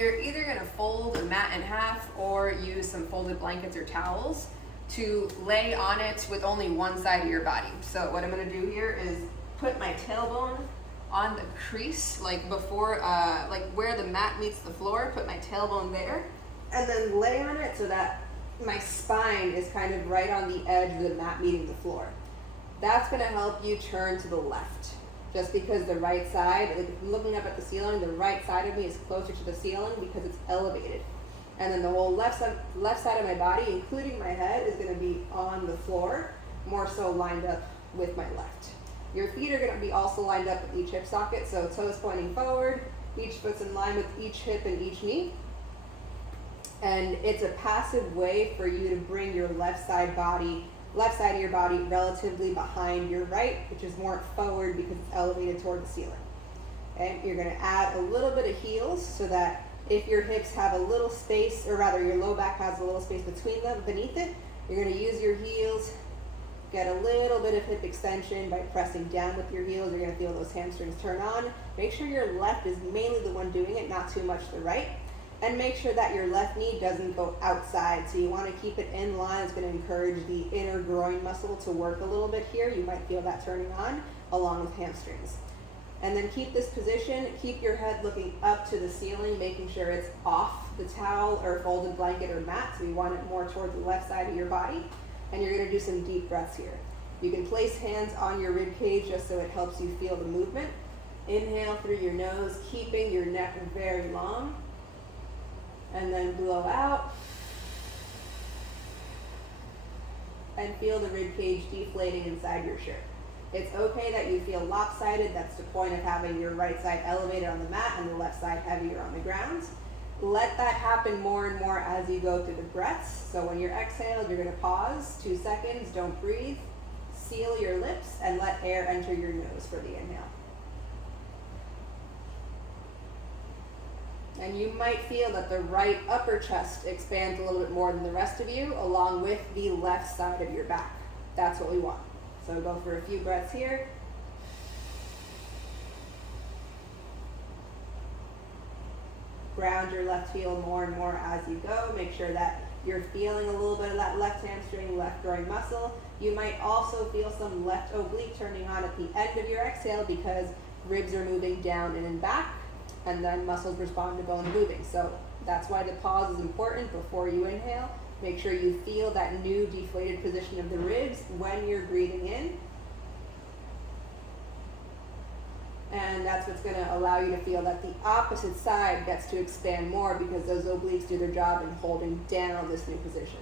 you're either gonna fold a mat in half or use some folded blankets or towels to lay on it with only one side of your body. So what I'm gonna do here is put my tailbone on the crease, like before, like where the mat meets the floor, put my tailbone there, and then lay on it so that my spine is kind of right on the edge of the mat meeting the floor. That's gonna help you turn to the left. Just because the right side, like if I'm looking up at the ceiling, the right side of me is closer to the ceiling because it's elevated. And then the whole left side of my body, including my head, is gonna be on the floor, more so lined up with my left. Your feet are going to be also lined up with each hip socket, so toes pointing forward, each foot's in line with each hip and each knee. And it's a passive way for you to bring your left side of your body relatively behind your right, which is more forward because it's elevated toward the ceiling. Okay, you're going to add a little bit of heels so that if your hips have a little space, or rather your low back has a little space between them, beneath it, you're going to use your heels. Get a little bit of hip extension by pressing down with your heels. You're going to feel those hamstrings turn on. Make sure your left is mainly the one doing it, not too much the right. And make sure that your left knee doesn't go outside. So you want to keep it in line. It's going to encourage the inner groin muscle to work a little bit here. You might feel that turning on along with hamstrings. And then keep this position. Keep your head looking up to the ceiling, making sure it's off the towel or folded blanket or mat. So you want it more towards the left side of your body. And you're going to do some deep breaths here. You can place hands on your rib cage just so it helps you feel the movement. Inhale through your nose, keeping your neck very long. And then blow out. And feel the rib cage deflating inside your shirt. It's okay that you feel lopsided. That's the point of having your right side elevated on the mat and the left side heavier on the ground. Let that happen more and more as you go through the breaths. So when you're exhaled, you're going to pause 2 seconds, don't breathe, seal your lips, and let air enter your nose for the inhale. And you might feel that the right upper chest expands a little bit more than the rest of you, along with the left side of your back. That's what we want. So go for a few breaths here. Ground your left heel more and more as you go. Make sure that you're feeling a little bit of that left hamstring, left groin muscle. You might also feel some left oblique turning on at the end of your exhale because ribs are moving down and back, and then muscles respond to bone moving. So that's why the pause is important before you inhale. Make sure you feel that new deflated position of the ribs when you're breathing in. And that's what's going to allow you to feel that the opposite side gets to expand more because those obliques do their job in holding down this new position.